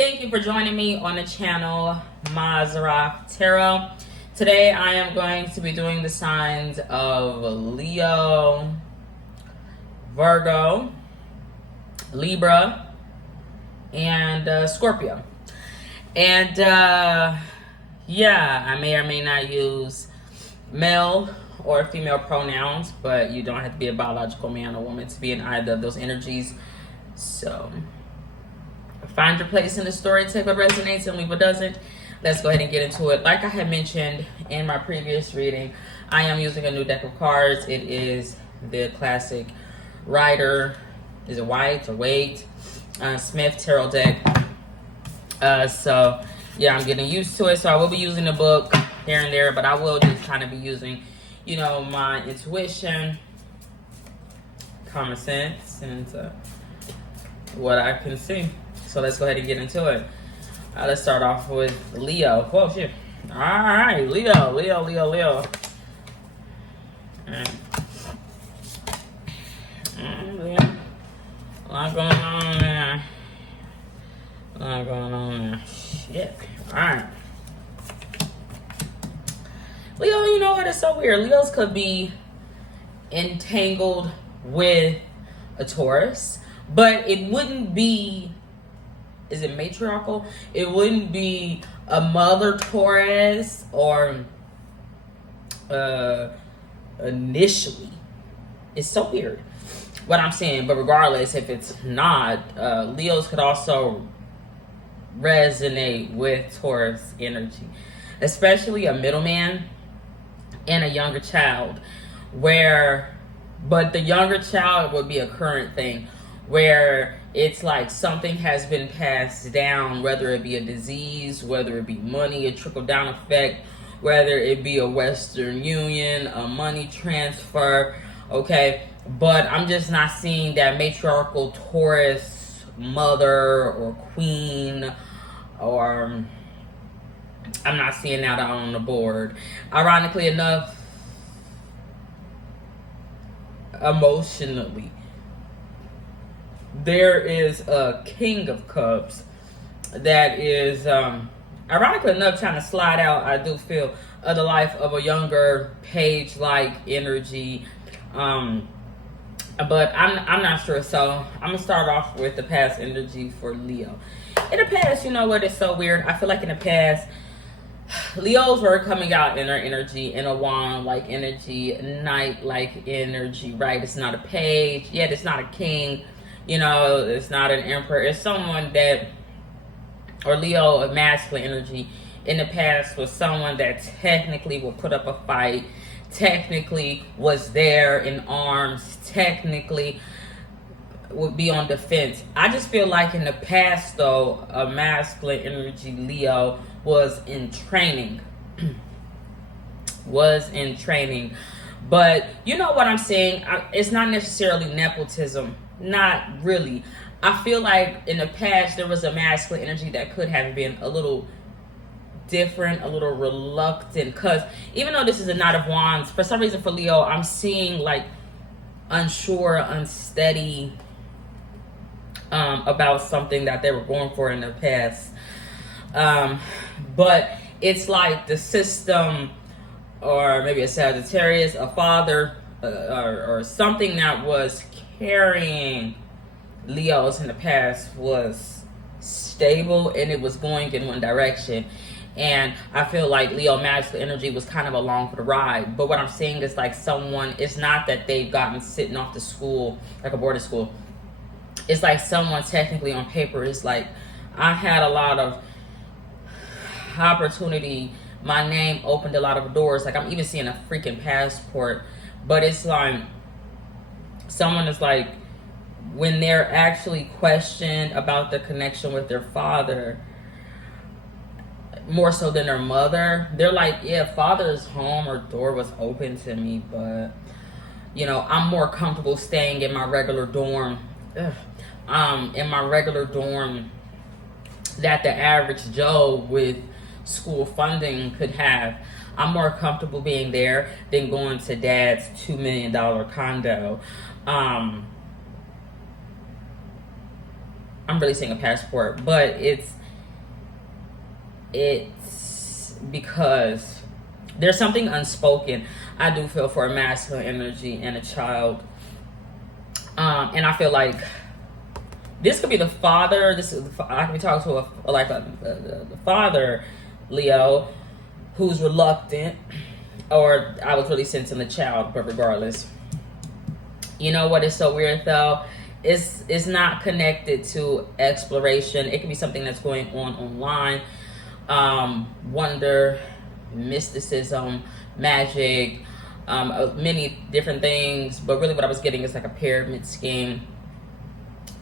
Thank you for joining me on the channel Mazaraf Tarot. Today I am going to be doing the signs of Leo, Virgo, Libra, and Scorpio. And yeah, I may or may not use male or female pronouns, but you don't have to be a biological man or woman to be in either of those energies. So find your place in the story, take what resonates and leave what doesn't. Let's go ahead and get into it. Like I had mentioned in my previous reading, I am using a new deck of cards. It is the classic Rider, is it White or Wait, Smith Tarot deck. So yeah, I'm getting used to it. So I will be using the book here and there, but I will just kind of be using, you know, my intuition, common sense, and what I can see. So let's go ahead and get into it. Let's start off with Leo. Whoa, shit. All right, Leo. Leo. A lot going on there. Shit. All right. Leo, you know what? It's so weird. Leos could be entangled with a Taurus, but it wouldn't be, is it matriarchal? It wouldn't be a mother Taurus or initially. It's so weird what I'm saying, but regardless, if it's not, Leos could also resonate with Taurus energy, especially a middleman and a younger child, but the younger child would be a current thing where it's like something has been passed down, whether it be a disease, whether it be money, a trickle-down effect, whether it be a Western Union, a money transfer, okay? But I'm just not seeing that matriarchal Taurus mother or queen, or I'm not seeing that on the board. Ironically enough, emotionally, there is a King of Cups that is, ironically enough, trying to slide out, I do feel, of the life of a younger page-like energy. But I'm not sure. So I'm going to start off with the past energy for Leo. In the past, you know what? It's so weird. I feel like in the past, Leos were coming out in their energy, in a wand-like energy, knight-like energy, right? It's not a page. Yet it's not a king. You know, it's not an emperor. It's someone that, or Leo, a masculine energy, in the past was someone that technically would put up a fight, technically was there in arms, technically would be on defense. I just feel like in the past, though, a masculine energy Leo was in training. But you know what I'm saying? It's not necessarily nepotism. Not really. I feel like in the past there was a masculine energy that could have been a little different, a little reluctant, because even though this is a Knight of Wands, for some reason for Leo, I'm seeing like unsure, unsteady about something that they were going for in the past. But it's like the system, or maybe a Sagittarius, a father, or something that was carrying Leos in the past was stable, and it was going in one direction. And I feel like Leo masculine energy was kind of along for the ride. But what I'm saying is like someone, it's not that they've gotten sitting off to school, like a boarding school. It's like someone technically on paper is like, I had a lot of opportunity. My name opened a lot of doors. Like I'm even seeing a freaking passport. But it's like, someone is like, when they're actually questioned about the connection with their father, more so than their mother, they're like, yeah, father's home or door was open to me, but you know, I'm more comfortable staying in my regular dorm, that the average Joe with school funding could have. I'm more comfortable being there than going to dad's $2 million condo. I'm really saying a passport, but it's it's because there's something unspoken. I do feel for a masculine energy and a child. And I feel like this could be the father. I could be talking to the father, Leo, who's reluctant, or I was really sensing the child. But regardless, you know what is so weird though? It's not connected to exploration. It could be something that's going on online. Wonder, mysticism, magic, many different things. But really what I was getting is like a pyramid scheme.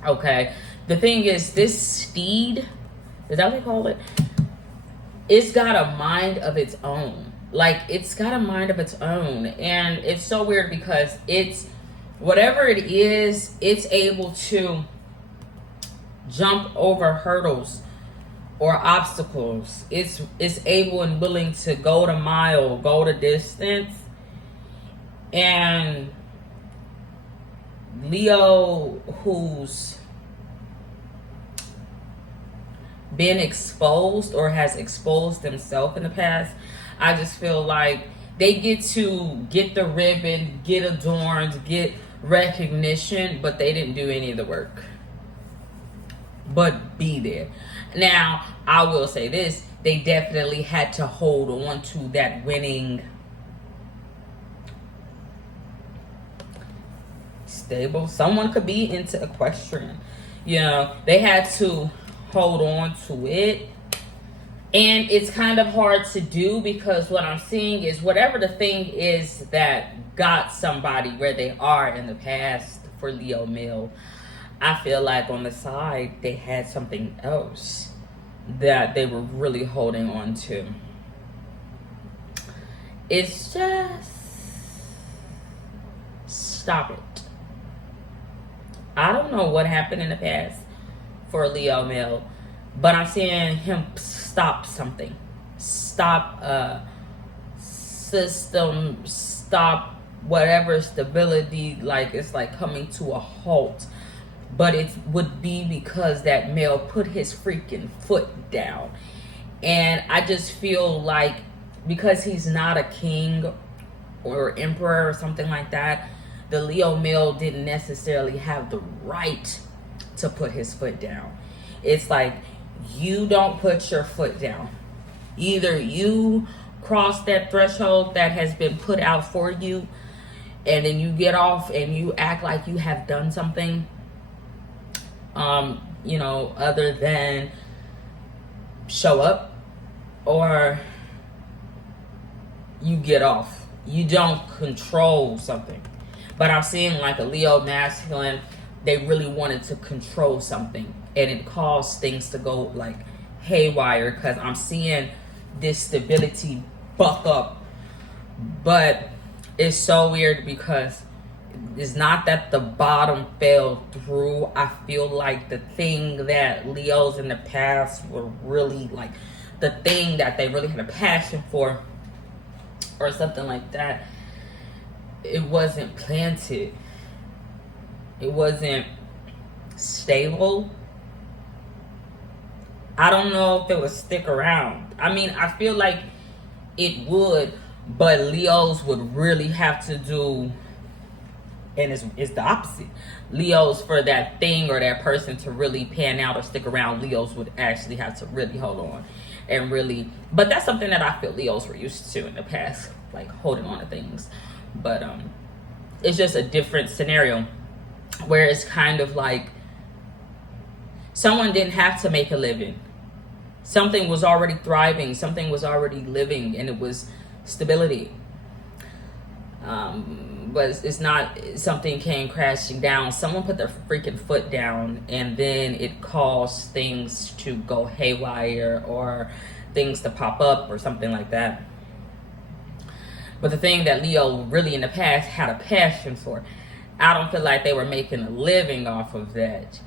Okay. The thing is, this steed, is that what they call it? It's got a mind of its own. Like, it's got a mind of its own. And it's so weird because it's, whatever it is, it's able to jump over hurdles or obstacles. It's able and willing to go the mile, go the distance. And Leo, who's been exposed or has exposed himself in the past, I just feel like they get to get the ribbon, get adorned, get recognition, but they didn't do any of the work but be there. Now I will say this, they definitely had to hold on to that winning stable. Someone could be into equestrian, you know, they had to hold on to it. And it's kind of hard to do because what I'm seeing is whatever the thing is that got somebody where they are in the past for Leo male, I feel like on the side they had something else that they were really holding on to. It's just, stop it. I don't know what happened in the past for Leo male, but I'm seeing him stop something. Stop a system, stop whatever stability, like it's like coming to a halt. But it would be because that male put his freaking foot down. And I just feel like because he's not a king or emperor or something like that, the Leo male didn't necessarily have the right to put his foot down. It's like, you don't put your foot down. Either you cross that threshold that has been put out for you, and then you get off and you act like you have done something, you know, other than show up, or you get off. You don't control something. But I'm seeing like a Leo masculine, they really wanted to control something, and it caused things to go like haywire because I'm seeing this stability buck up. But it's so weird because it's not that the bottom fell through. I feel like the thing that Leos in the past were really like, the thing that they really had a passion for or something like that, it wasn't planted. It wasn't stable. I don't know if it would stick around. I mean, I feel like it would, but Leos would really have to do, and it's the opposite. Leos, for that thing or that person to really pan out or stick around, Leos would actually have to really hold on and really, but that's something that I feel Leos were used to in the past, like holding on to things. But it's just a different scenario where it's kind of like someone didn't have to make a living. Something was already thriving, something was already living, and it was stability. But it's not something came crashing down. Someone put their freaking foot down, and then it caused things to go haywire or things to pop up or something like that. But the thing that Leo really in the past had a passion for, I don't feel like they were making a living off of that.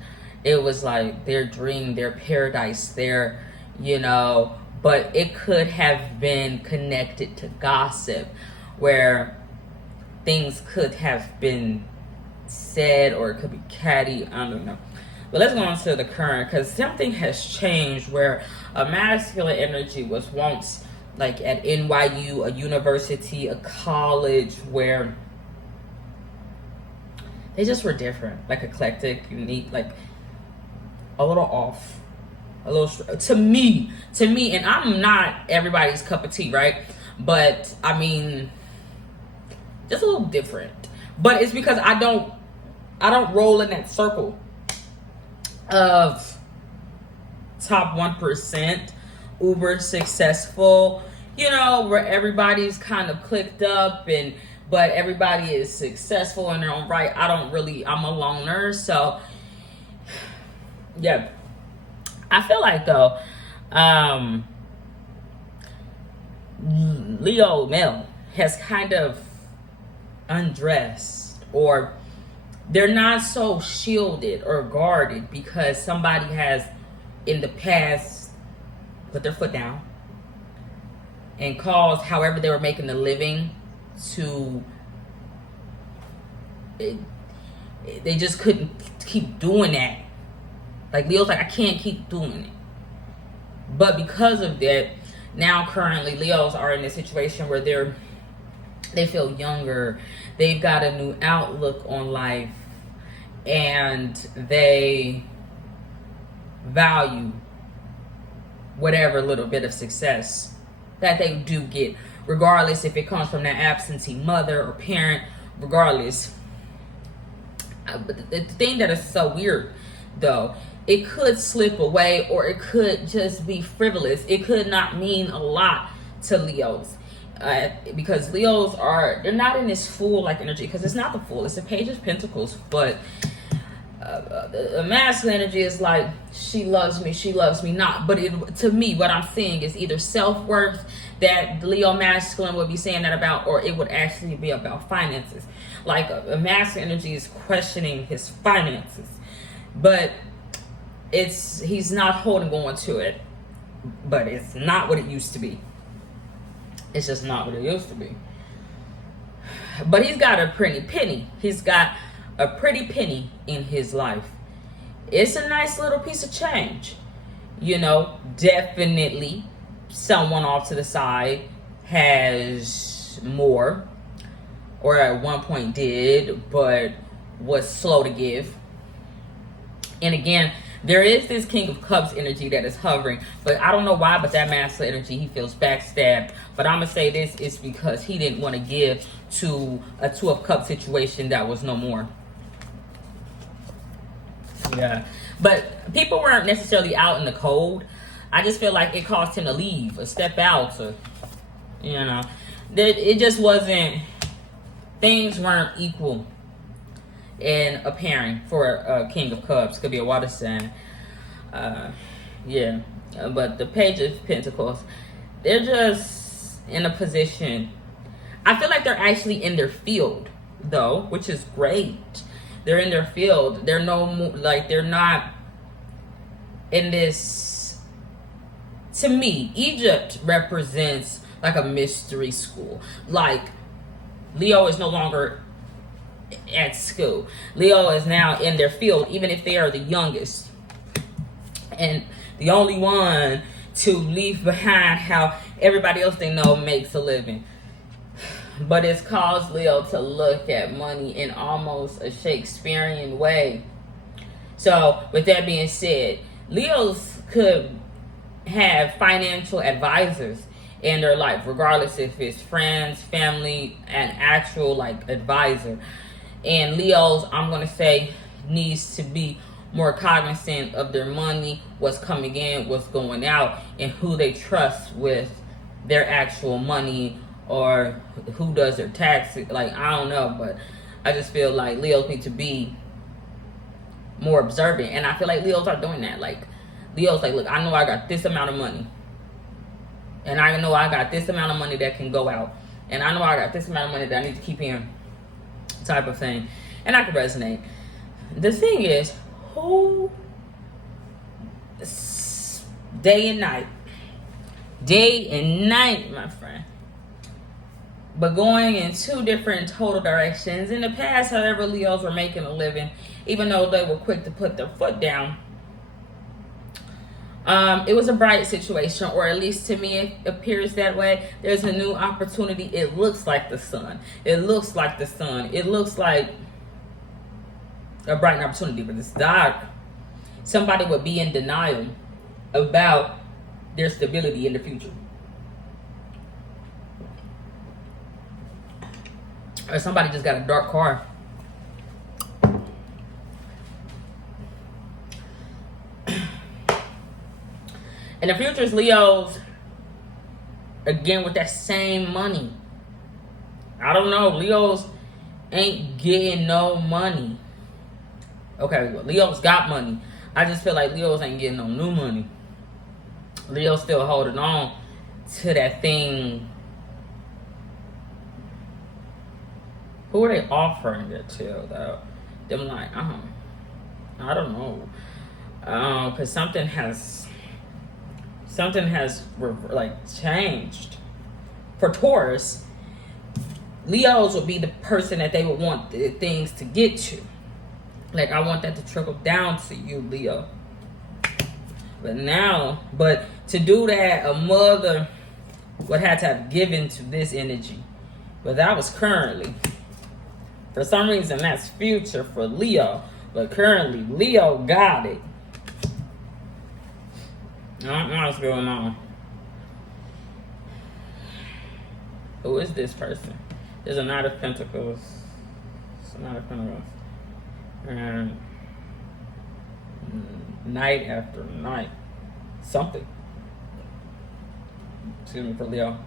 It was like their dream, their paradise, their, you know, but it could have been connected to gossip where things could have been said, or it could be catty, I don't know. But let's go on to the current, because something has changed where a masculine energy was once like at NYU, a university, a college, where they just were different, like eclectic, unique, like a little off, a little to me, and I'm not everybody's cup of tea, right? But I mean, just a little different. But it's because I don't roll in that circle of top 1%, uber successful, you know, where everybody's kind of clicked up but everybody is successful in their own right. I'm a loner. So yeah, I feel like though, Leo male has kind of undressed, or they're not so shielded or guarded because somebody has in the past put their foot down and caused however they were making a living to they just couldn't keep doing that. Like Leo's like, I can't keep doing it. But because of that, now currently Leos are in a situation where they feel younger, they've got a new outlook on life, and they value whatever little bit of success that they do get, regardless if it comes from that absentee mother or parent, regardless. But the thing that is so weird though, it could slip away or it could just be frivolous. It could not mean a lot to Leos. Because Leos they're not in this fool like energy, because it's not the fool, it's the Page of Pentacles. But the masculine energy is like, she loves me not. But to me, what I'm seeing is either self-worth that the Leo masculine would be saying that about, or it would actually be about finances. Like a masculine energy is questioning his finances, but he's not holding on to it, but it's not what it used to be. It's just not what it used to be. But he's got a pretty penny. He's got a pretty penny in his life. It's a nice little piece of change. You know, definitely someone off to the side has more, or at one point did, but was slow to give. And again, there is this King of Cups energy that is hovering, but I don't know why, but that masculine energy, he feels backstabbed. But I'm going to say this is because he didn't want to give to a Two of Cups situation that was no more. Yeah. But people weren't necessarily out in the cold. I just feel like it caused him to leave or step out, or, you know, it just wasn't, things weren't equal and appearing for a King of Cups. Could be a water sign. Yeah. But the Page of Pentacles, they're just in a position. I feel like they're actually in their field, though, which is great. They're in their field. They're they're not in this. To me, Egypt represents like a mystery school. Like, Leo is no longer at school. Leo is now in their field, even if they are the youngest and the only one to leave behind how everybody else they know makes a living. But it's caused Leo to look at money in almost a Shakespearean way. So with that being said, Leos could have financial advisors in their life, regardless if it's friends, family, an actual like advisor. And Leos, I'm going to say, needs to be more cognizant of their money, what's coming in, what's going out, and who they trust with their actual money, or who does their taxes. Like, I don't know, but I just feel like Leos need to be more observant. And I feel like Leos are doing that. Like, Leos like, look, I know I got this amount of money, and I know I got this amount of money that can go out, and I know I got this amount of money that I need to keep in, type of thing. And I can resonate. The thing is, who day and night, my friend, but going in two different total directions. In the past, however, Leos were making a living, even though they were quick to put their foot down. It was a bright situation, or at least to me it appears that way. There's a new opportunity. It looks like the sun. It looks like the sun. It looks like a bright opportunity, but it's dark. Somebody would be in denial about their stability in the future. Or somebody just got a dark car. And the future is Leo's, again, with that same money. I don't know. Leo's ain't getting no money. Okay, well, Leo's got money. I just feel like Leo's ain't getting no new money. Leo's still holding on to that thing. Who are they offering it to, though? Them like, I don't know. Because something has like changed. For Taurus, Leos would be the person that they would want the things to get to. Like, I want that to trickle down to you, Leo. But to do that, a mother would have to have given to this energy. But that was currently. For some reason, that's future for Leo. But currently, Leo got it. I don't know what's going on. Who is this person? There's a Knight of Pentacles. It's a Knight of Pentacles. And night after night. Something. Excuse me, for Leo.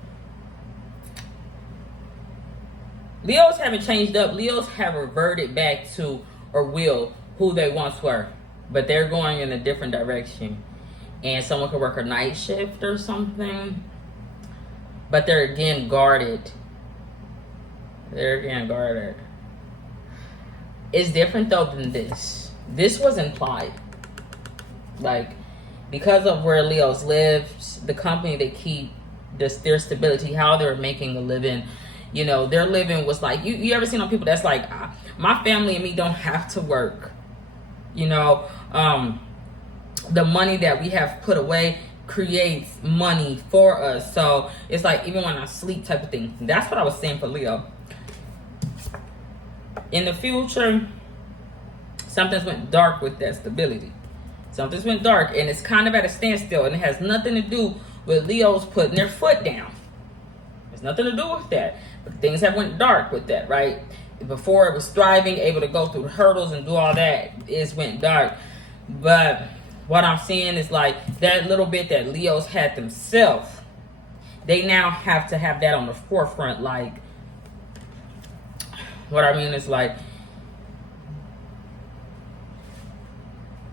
Leos haven't changed up. Leos have reverted back to, or will, who they once were. But they're going in a different direction. And someone could work a night shift or something. But they're again guarded. It's different though than this. This was implied. Like, because of where Leos live, the company they keep, their stability, how they're making a living. You know, their living was like, you ever seen on people that's like, my family and me don't have to work. You know, the money that we have put away creates money for us. So it's like, even when I sleep type of thing. That's what I was saying for Leo. In the future, something's went dark with that stability. Something's went dark, and it's kind of at a standstill, and it has nothing to do with Leo's putting their foot down. There's nothing to do with that. But things have went dark with that, right? Before it was thriving, able to go through the hurdles and do all that, it went dark. But what I'm seeing is like that little bit that Leo's had themselves, they now have to have that on the forefront. Like, what I mean is like,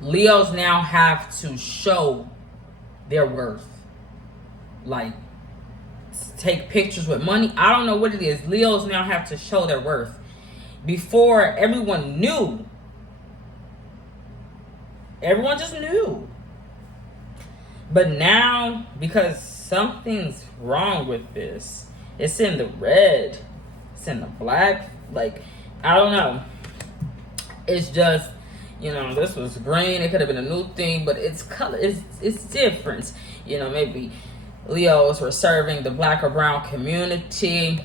Leos now have to show their worth. Like, take pictures with money. I don't know what it is. Leos now have to show their worth. Before, everyone knew. Everyone just knew. But now, because something's wrong with this, it's in the red, it's in the black. Like, I don't know. It's just, you know, this was green. It could have been a new thing, but it's color. It's different. You know, maybe Leos were serving the black or brown community.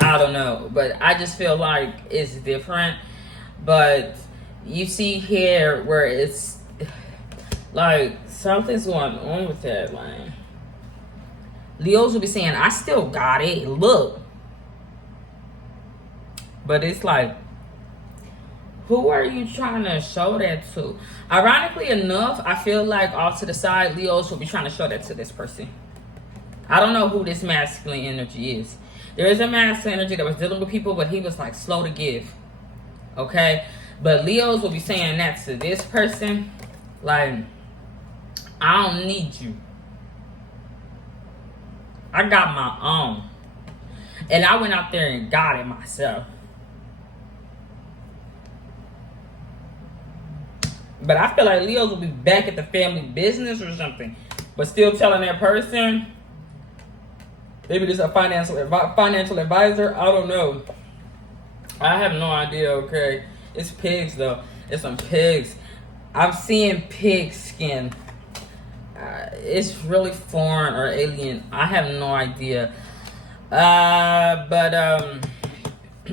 I don't know, but I just feel like it's different. But you see here where it's like something's going on with that. Like, Leos will be saying, I still got it, look. But it's like, who are you trying to show that to? Ironically enough, I feel like off to the side, Leos will be trying to show that to this person. I don't know who this masculine energy is. There is a masculine energy that was dealing with people, but he was like slow to give. Okay? But Leos will be saying that to this person. Like, I don't need you. I got my own. And I went out there and got it myself. But I feel like Leos will be back at the family business or something. But still telling that person, maybe this is a financial advisor. I don't know. I have no idea, okay? It's pigs, though. It's some pigs. I'm seeing pig skin. It's really foreign or alien. I have no idea. But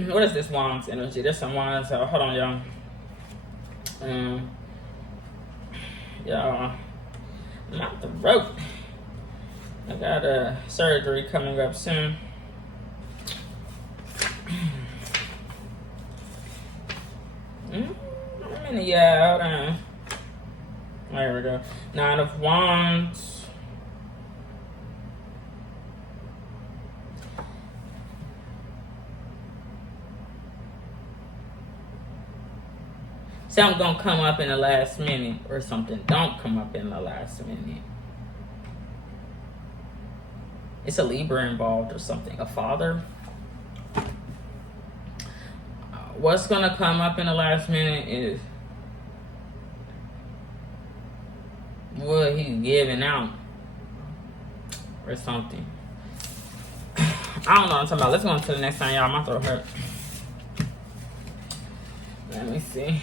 what is this wand's energy? There's some wands. Hold on, y'all. Y'all, not the rope. I got a surgery coming up soon. Yeah, hold on. There we go. Nine of Wands. Something gonna come up in the last minute, or something don't come up in the last minute. It's a Libra involved or something. A father. What's gonna come up in the last minute is what he's giving out or something. I don't know what I'm talking about. Let's go on to the next time, y'all. My throat hurt. Let me see.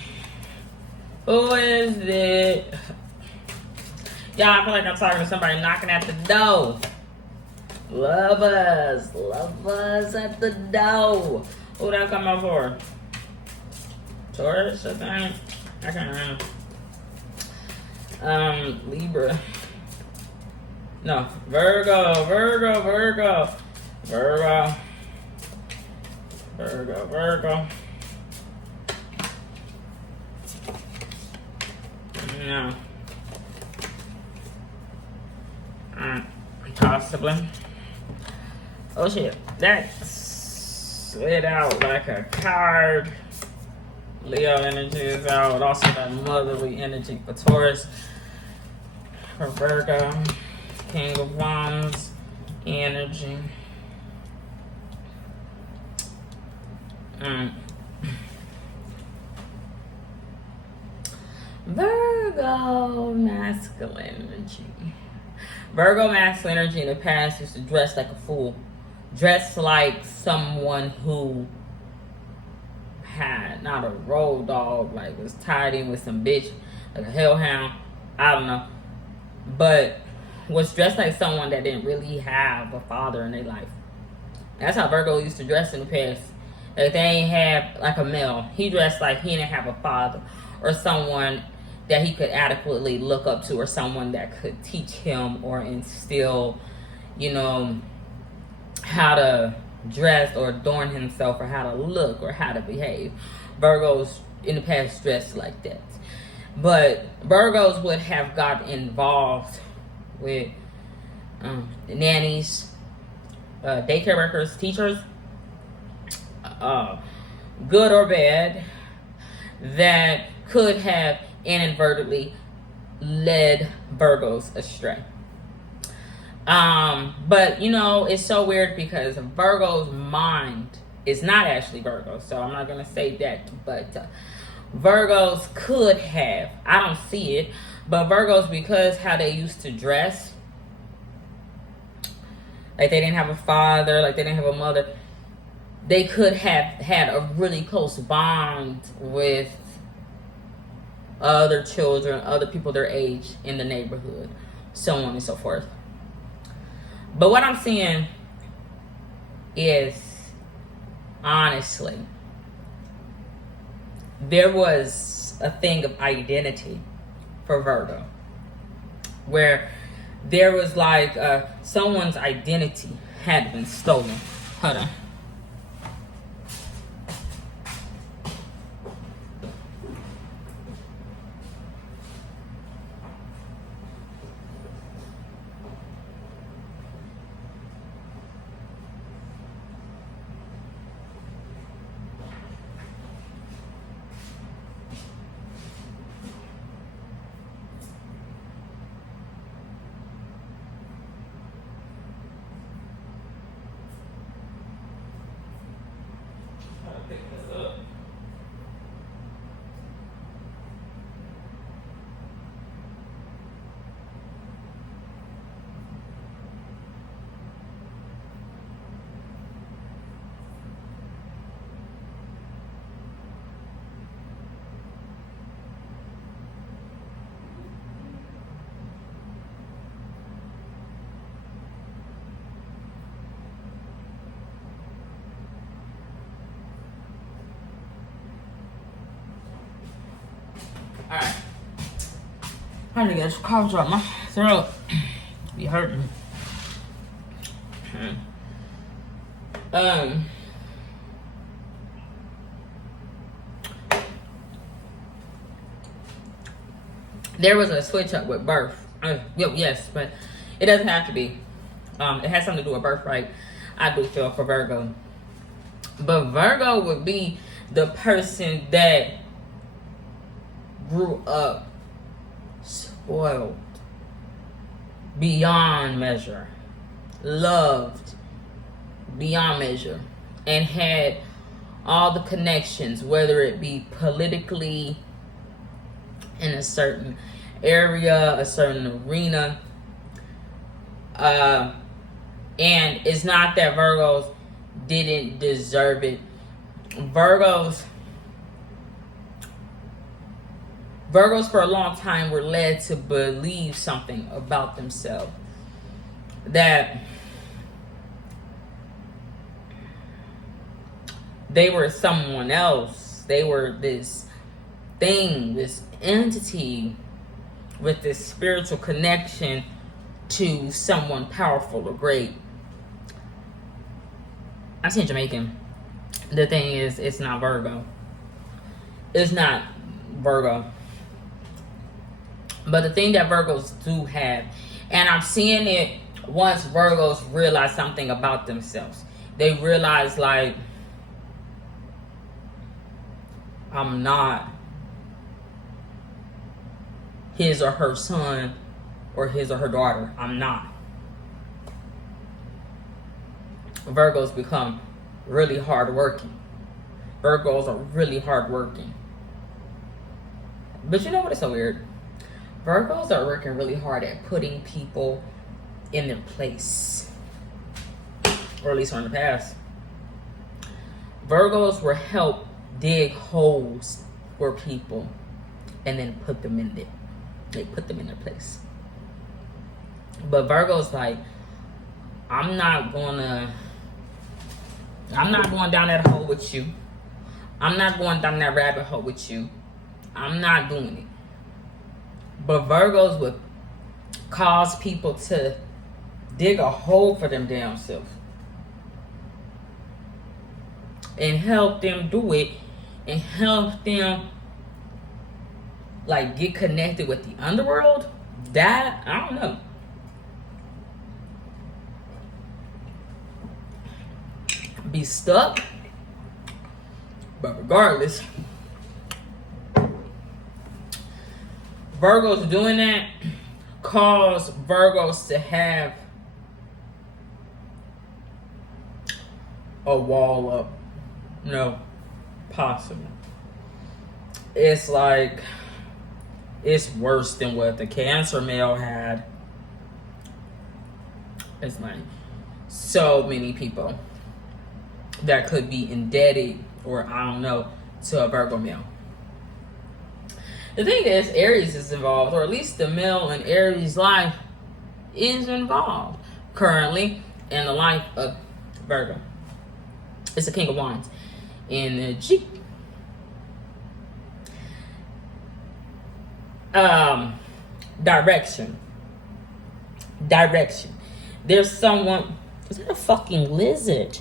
Who is it? Y'all, I feel like I'm talking to somebody knocking at the door. Lovers at the door. Who that come up for? Taurus, I think. I can't remember. Libra. No, Virgo. No. Possibly. Oh shit, that slid out like a card. Leo energy is out. Also that motherly energy for Taurus. For Virgo. King of Wands energy. Virgo masculine energy. Virgo masculine energy in the past used to dress like a fool. Dress like someone who had not a road dog, like was tied in with some bitch, like a hellhound. I don't know. But was dressed like someone that didn't really have a father in their life. That's how Virgo used to dress in the past. Like they ain't have like a male. He dressed like he didn't have a father or someone that he could adequately look up to, or someone that could teach him or instill, you know, how to dress or adorn himself, or how to look or how to behave. Virgos in the past dressed like that. But Virgos would have got involved with nannies, daycare workers, teachers, good or bad, that could have inadvertently led Virgos astray. But you know, it's so weird because Virgo's mind is not actually Virgo, so I'm not gonna say that, but Virgos could have, I don't see it, but Virgos, because how they used to dress, like they didn't have a father, like they didn't have a mother, they could have had a really close bond with other children, other people their age in the neighborhood, so on and so forth. But what I'm seeing is, honestly, there was a thing of identity for Virgo, where there was like someone's identity had been stolen. Hold on. Pick this up. I need to get this cough drop my throat. Be hurting. There was a switch up with birth. Yes, but it doesn't have to be. It has something to do with birthright. I do feel for Virgo. But Virgo would be the person that grew up spoiled beyond measure, loved beyond measure, and had all the connections, whether it be politically in a certain area, a certain arena. And it's not that Virgos didn't deserve it. Virgos for a long time were led to believe something about themselves, that they were someone else. They were this thing, this entity with this spiritual connection to someone powerful or great. I'm saying Jamaican. The thing is, it's not Virgo. It's not Virgo. But the thing that Virgos do have, and I'm seeing it once Virgos realize something about themselves. They realize, like, I'm not his or her son or his or her daughter. I'm not. Virgos become really hardworking. Virgos are really hardworking. But you know what is so weird? Virgos are working really hard at putting people in their place. Or at least in the past. Virgos will help dig holes for people and then put them in there. They put them in their place. But Virgo's like, I'm not going down that hole with you. I'm not going down that rabbit hole with you. I'm not doing it. But Virgos would cause people to dig a hole for them damn self and help them do it, and help them like get connected with the underworld. That, I don't know. Be stuck. But regardless, Virgos doing that cause Virgos to have a wall up. No, possible. It's like, it's worse than what the Cancer male had. It's like so many people that could be indebted, or I don't know, to a Virgo male. The thing is, Aries is involved, or at least the male in Aries' life is involved currently in the life of Virgo. It's the King of Wands in the G. Direction. There's someone. Is that a fucking lizard?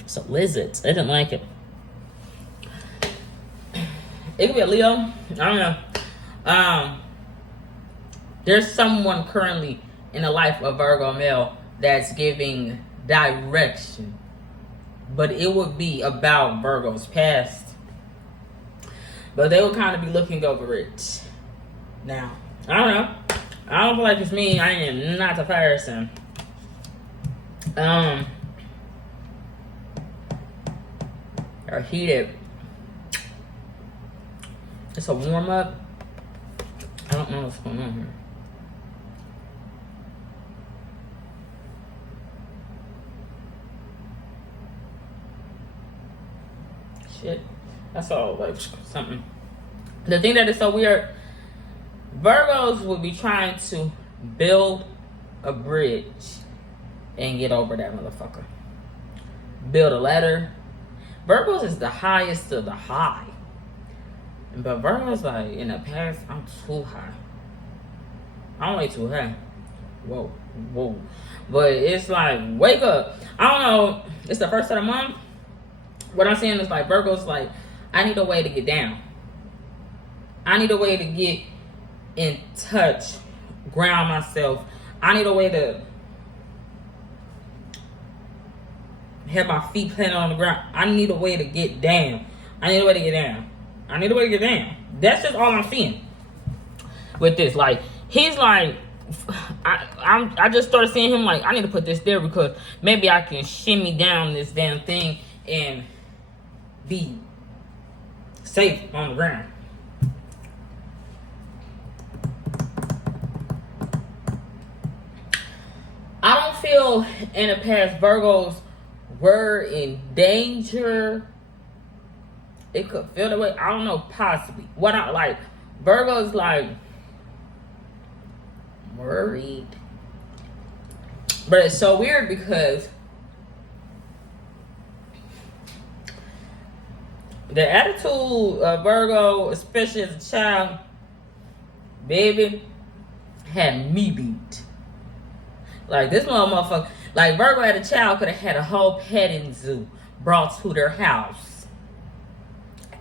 It's a lizard. I didn't like it. It could be a Leo. I don't know. There's someone currently in the life of Virgo male that's giving direction, but it would be about Virgo's past. But they will kind of be looking over it now. I don't know. I don't feel like it's me. I am not the person. Are heated. It's a warm up. I don't know what's going on here. Shit. That's all like something. The thing that is so weird, Virgos will be trying to build a bridge and get over that motherfucker. Build a ladder. Virgos is the highest of the high. But Virgo's like, in the past, I'm too high. I'm way too high. Whoa, whoa. But it's like, wake up. I don't know. It's the first of the month. What I'm saying is like Virgo's like, I need a way to get down. I need a way to get in touch, ground myself. I need a way to have my feet planted on the ground. I need a way to get down. I need a way to get down. I need a way to get down. That's just all I'm seeing with this. Like, he's like, I just started seeing him like, I need to put this there because maybe I can shimmy down this damn thing and be safe on the ground. I don't feel in the past Virgos were in danger. It could feel that way. I don't know, possibly. What I like, Virgo's like worried. But it's so weird because the attitude of Virgo, especially as a child, baby, had me beat. Like, this little motherfucker, like, Virgo as a child could have had a whole petting zoo brought to their house.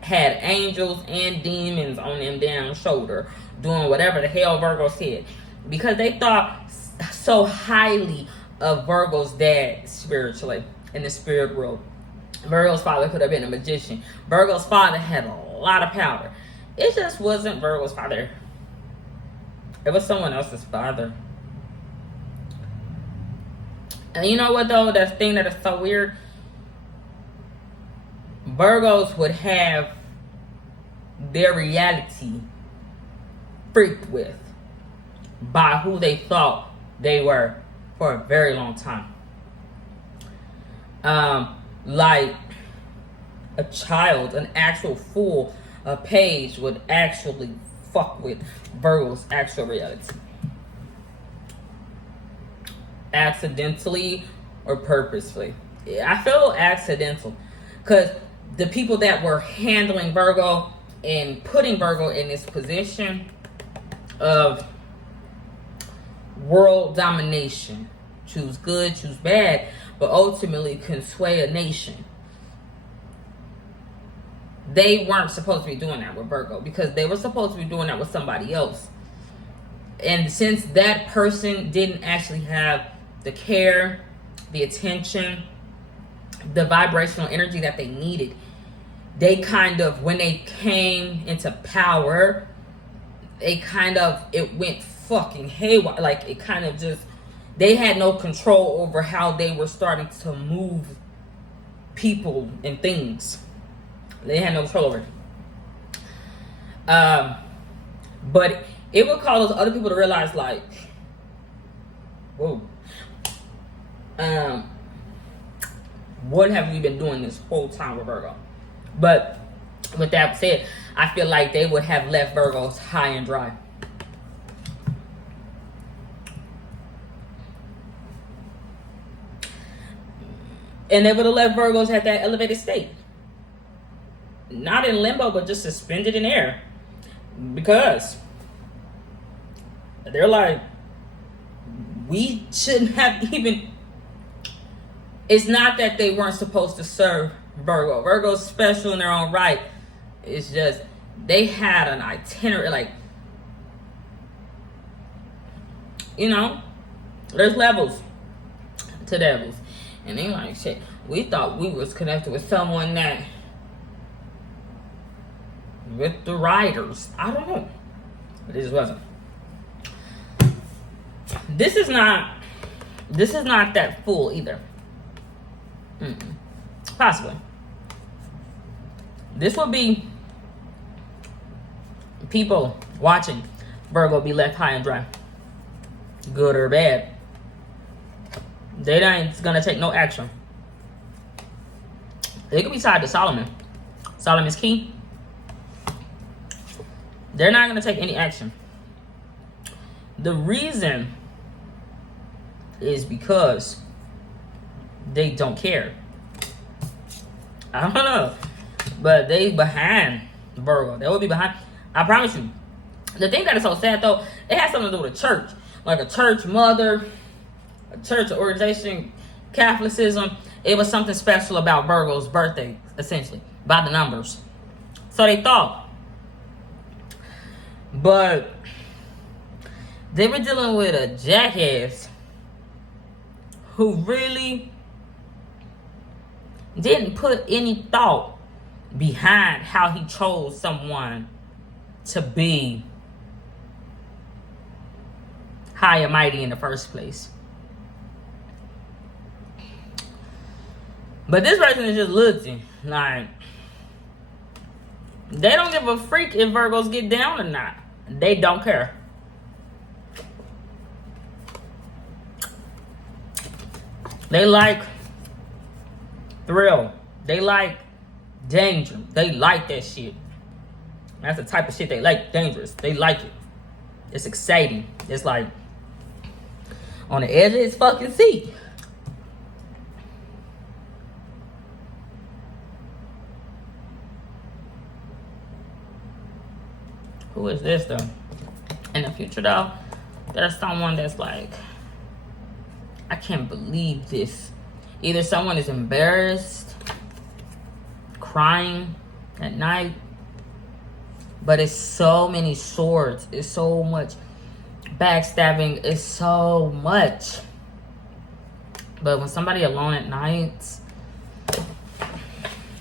Had angels and demons on them damn shoulder doing whatever the hell Virgo said. Because they thought so highly of Virgo's dad spiritually in the spirit world. Virgo's father could have been a magician. Virgo's father had a lot of power. It just wasn't Virgo's father. It was someone else's father. And you know what though? That thing that is so weird. Virgos would have their reality freaked with by who they thought they were for a very long time. Like a child, an actual fool, a page would actually fuck with Virgo's actual reality. Accidentally or purposefully. I feel accidental because the people that were handling Virgo and putting Virgo in this position of world domination, choose good, choose bad, but ultimately can sway a nation. They weren't supposed to be doing that with Virgo because they were supposed to be doing that with somebody else. And since that person didn't actually have the care, the attention, the vibrational energy that they needed, they kind of, when they came into power, it went fucking haywire. Like, it kind of just, they had no control over how they were starting to move people and things. They had no control over it. But it would cause other people to realize, like, whoa, what have we been doing this whole time with Virgo? But with that said, I feel like they would have left Virgos high and dry. And they would have left Virgos at that elevated state. Not in limbo, but just suspended in air. Because they're like, we shouldn't have even... It's not that they weren't supposed to serve Virgo. Virgo's special in their own right. It's just, they had an itinerary, like, you know, there's levels to devils. And they like, shit, we thought we was connected with someone that, with the riders. I don't know. But it just wasn't. This is not that full either. Possibly. This will be people watching Virgo be left high and dry. Good or bad. They ain't gonna take no action. They could be tied to Solomon. Solomon's key. They're not gonna take any action. The reason is because they don't care. I don't know. But they behind Virgo. They will be behind. I promise you. The thing that is so sad though It has something to do with a church, like a church mother, a church organization, Catholicism. It was something special about Virgo's birthday, essentially, by the numbers. So they thought. But they were dealing with a jackass who really didn't put any thought behind how he chose someone to be high and mighty in the first place. But this person is just looking like they don't give a freak if Virgos get down or not. They don't care. They like thrill. They like danger. They like that shit. That's the type of shit they like. Dangerous. They like it. It's exciting. It's like on the edge of his fucking seat. Who is this though? In the future though, there's someone that's like, I can't believe this. Either someone is embarrassed, crying at night, but it's so many swords. It's so much backstabbing. It's so much. But when somebody alone at night,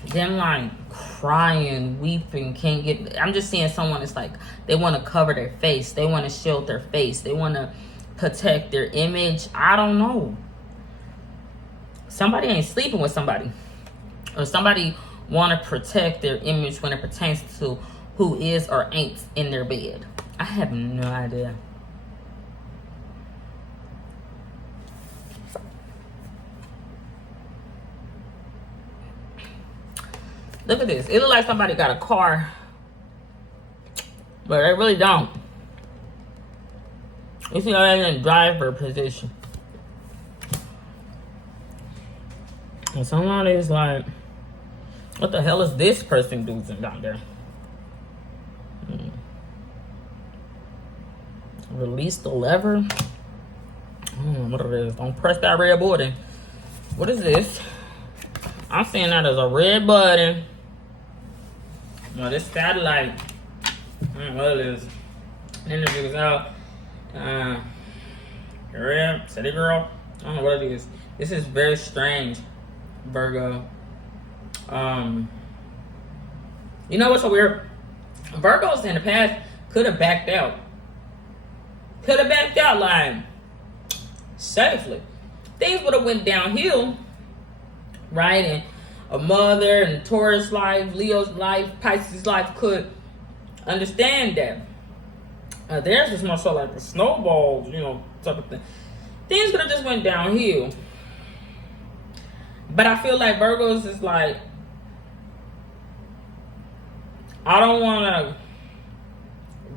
them like crying, weeping, can't get. I'm just seeing someone that's like, they want to cover their face. They want to shield their face. They want to protect their image. I don't know. Somebody ain't sleeping with somebody. Or somebody want to protect their image when it pertains to who is or ain't in their bed. I have no idea. Look at this. It looks like somebody got a car, but they really don't. You see how they're in driver position. And somebody's like, what the hell is this person doing down there? Release the lever. I don't know what it is. Don't press that red button. What is this? I'm seeing that as a red button. No, this satellite. I don't know what it is. Interview is out. City girl. I don't know what it is. This is very strange, Virgo. You know what's so weird? Virgos in the past could have backed out. Could have backed out like safely. Things would have went downhill, right? And a mother and Taurus life, Leo's life, Pisces life could understand that. Theirs is more so like a snowball, type of thing. Things could have just went downhill. But I feel like Virgos is like, I don't want to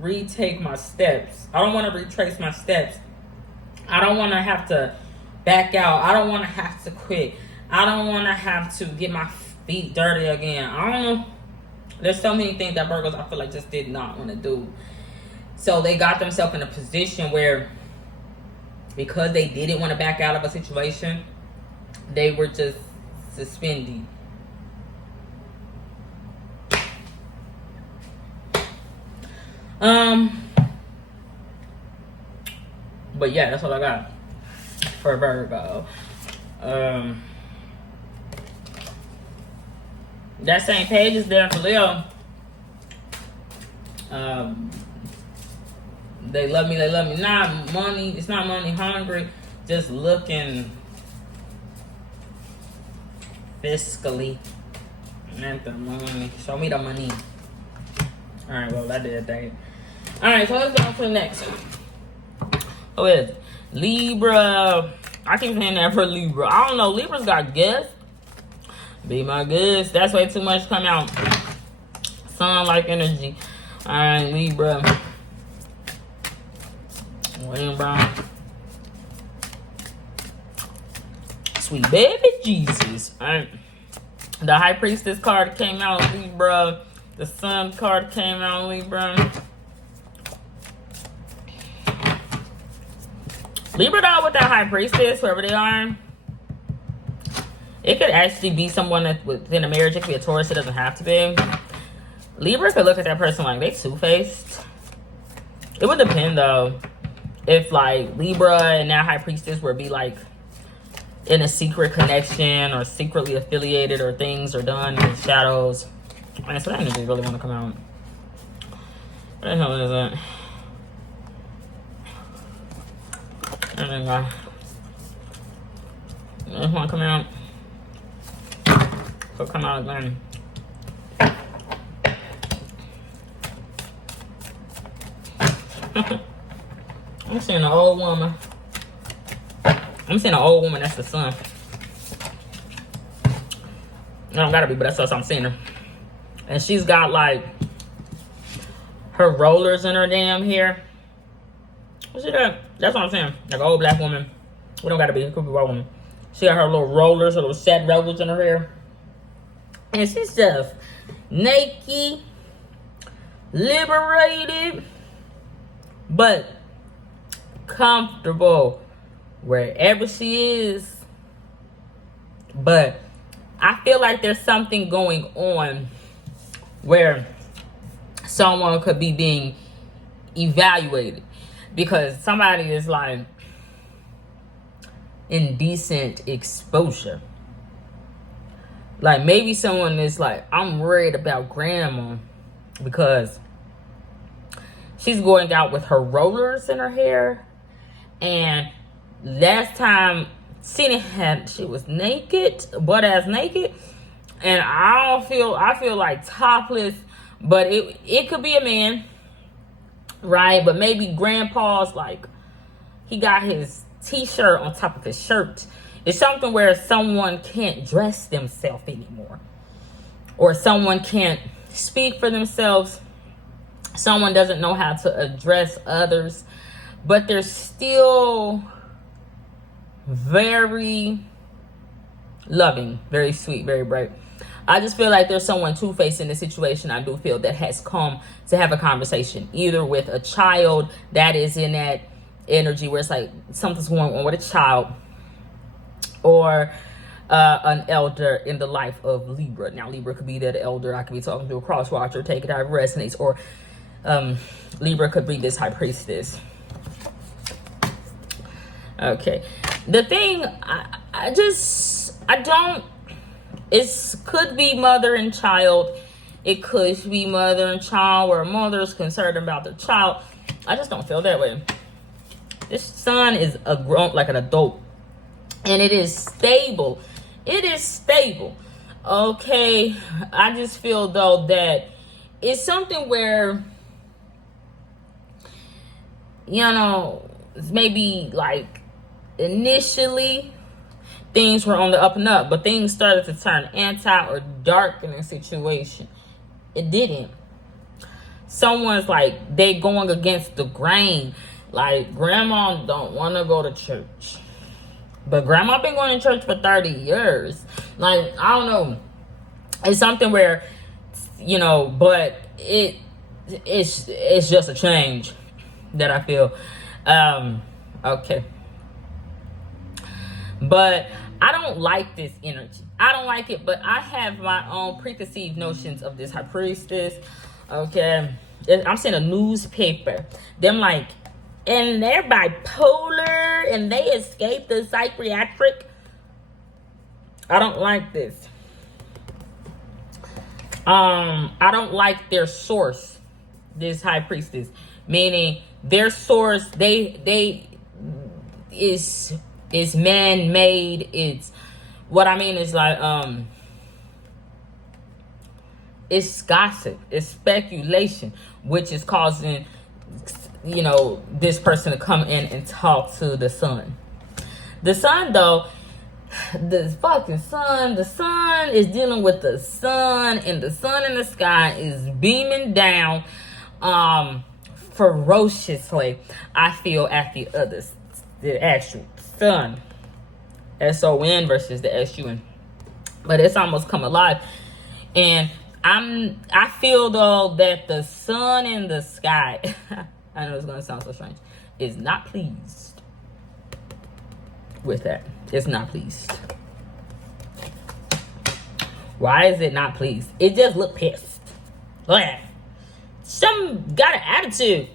retake my steps. I don't want to retrace my steps. I don't want to have to back out. I don't want to have to quit. I don't want to have to get my feet dirty again. I don't know. There's so many things that Virgos I feel like just did not want to do. So they got themselves in a position where, because they didn't want to back out of a situation, they were just suspended. But yeah, that's what I got for Virgo. That same page is there for Leo. They love me, they love me. Not money, it's not money hungry. Just looking fiscally. Not the money. Show me the money. Alright, well, I did that. Alright, so let's go on to the next. Who is it? Libra. I keep saying that for Libra. I don't know. Libra's got guests. Be my guest. That's way too much come out. Sun-like energy. Alright, Libra. William Brown. Sweet baby Jesus. Alright. The High Priestess card came out, Libra. The Sun card came out, Libra. Libra though, with that high priestess, whoever they are, it could actually be someone that's within a marriage. It could be a Taurus. It doesn't have to be. Libra could look at that person like they two-faced. It would depend though. If like Libra and that high priestess would be like in a secret connection or secretly affiliated, or things are done in the shadows. Man, so that energy really want to come out. What the hell is it? And then I just want to come out. So come out again. I'm seeing an old woman. I'm seeing an old woman. That's the sun. I don't gotta be, but that's what I'm seeing her. And she's got like her rollers in her damn hair. See that? That's what I'm saying. Like an old black woman. We don't gotta be. It could be a white woman. She got her little rollers, her little set rollers in her hair. And she's just naked, liberated, but comfortable wherever she is. But I feel like there's something going on where someone could be being evaluated because somebody is like indecent exposure. Like maybe someone is like, I'm worried about grandma because she's going out with her rollers in her hair. And last time she was naked, butt ass naked. And I feel like topless, but it could be a man, right? But maybe grandpa's like, he got his t-shirt on top of his shirt. It's something where someone can't dress themselves anymore, or someone can't speak for themselves. Someone doesn't know how to address others, but they're still very loving, very sweet, very bright. I just feel like there's someone two-faced in the situation. I do feel that has come to have a conversation, either with a child that is in that energy where it's like something's going on with a child, or an elder in the life of Libra. Now, Libra could be that elder. I could be talking to a cross watcher, take it however it resonates, or Libra could be this high priestess. Okay. The thing, it could be mother and child. It could be mother and child where mother is concerned about the child. I just don't feel that way. This son is a grown, like an adult. And it is stable. It is stable. Okay. I just feel though that it's something where, you know, maybe like initially things were on the up and up, but things started to turn anti or dark in a situation. It didn't. Someone's like, they going against the grain. Like, grandma don't want to go to church, but grandma been going to church for 30 years. Like, I don't know. It's something where, you know, but it's just a change that I feel. Okay. But I don't like this energy. I don't like it, but I have my own preconceived notions of this high priestess. Okay. I'm seeing a newspaper. Them like, and they're bipolar and they escaped the psychiatric. I don't like this. I don't like their source, this high priestess. Meaning their source, they is man-made. It's what I mean is like it's gossip, it's speculation, which is causing, you know, this person to come in and talk to the sun. The sun though, the fucking sun, the sun is dealing with the sun, and the sun in the sky is beaming down ferociously, I feel, at the others, the actual sun, S-O-N versus the S-U-N. But it's almost come alive. And I feel though that the sun in the sky, I know it's gonna sound so strange, is not pleased. with that. It's not pleased. Why is it not pleased? It just look pissed. Look at it. Some got an attitude.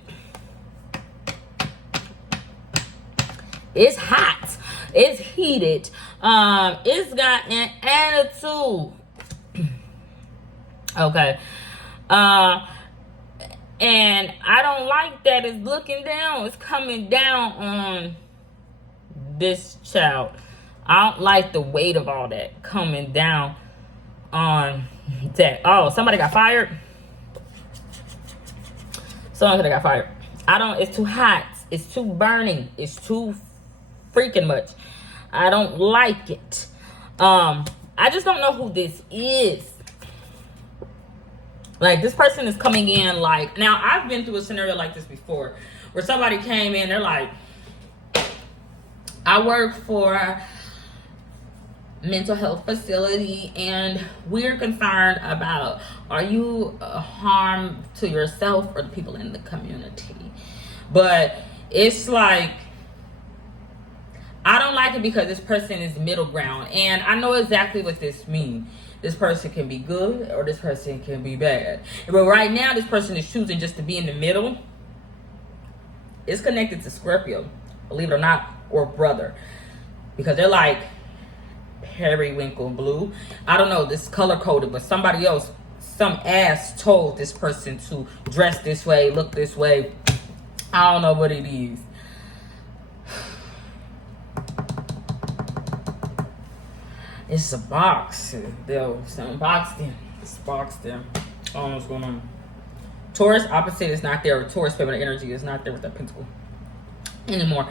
It's hot. It's heated. It's got an attitude. Okay. And I don't like that it's looking down. It's coming down on this child. I don't like the weight of all that coming down on that. Oh, somebody got fired. Somebody got fired. It's too hot. It's too burning. It's too freaking much. I don't like it. I just don't know who this is. Like, this person is coming in like, now I've been through a scenario like this before where somebody came in, they're like, I work for a mental health facility and we're concerned about, are you a harm to yourself or the people in the community? But it's like, I don't like it because this person is middle ground. And I know exactly what this means. This person can be good or this person can be bad. But right now, this person is choosing just to be in the middle. It's connected to Scorpio, believe it or not, or brother. Because they're like periwinkle blue. I don't know, this color coded, but somebody else, some ass told this person to dress this way, look this way. I don't know what it is. It's a box. It's unboxed them. It's boxed them. I don't know what's going on. Taurus opposite is not there. Taurus feminine energy is not there with that pentacle anymore.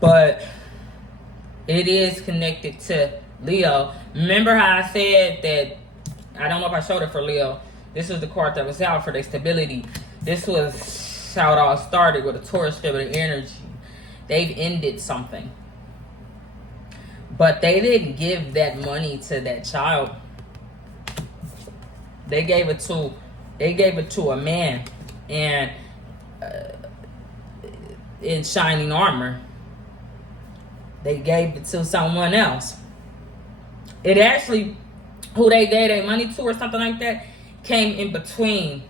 But it is connected to Leo. Remember how I said that, I don't know if I showed it for Leo. This was the card that was out for their stability. This was how it all started with a Taurus feminine energy. They've ended something. But they didn't give that money to that child. They gave it to a man, and in shining armor. They gave it to someone else. It actually, who they gave their money to or something like that, came in between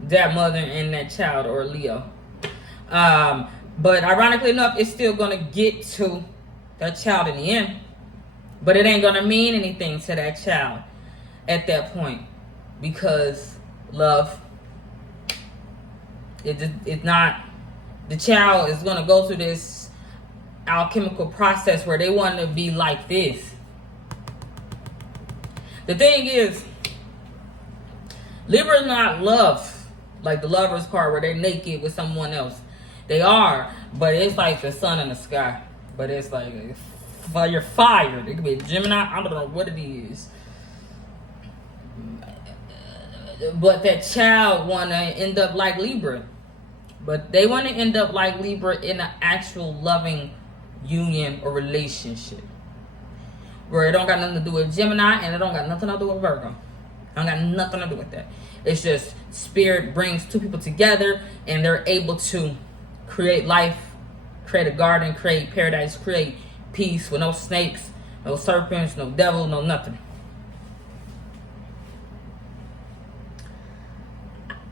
that mother and that child, or Leo. But ironically enough, it's still gonna get to that child in the end, but it ain't gonna mean anything to that child at that point, because love, it's not, the child is gonna go through this alchemical process where they want to be like this. The thing is, Libra is not love, like the Lover's card where they're naked with someone else. They are, but it's like the sun in the sky. But it's like, you're fired. It could be a Gemini. I don't know what it is. But that child want to end up like Libra. But they want to end up like Libra in an actual loving union or relationship. Where it don't got nothing to do with Gemini and it don't got nothing to do with Virgo. It don't got nothing to do with that. It's just spirit brings two people together and they're able to create life, create a garden, create paradise, create peace with no snakes, no serpents, no devil, no nothing.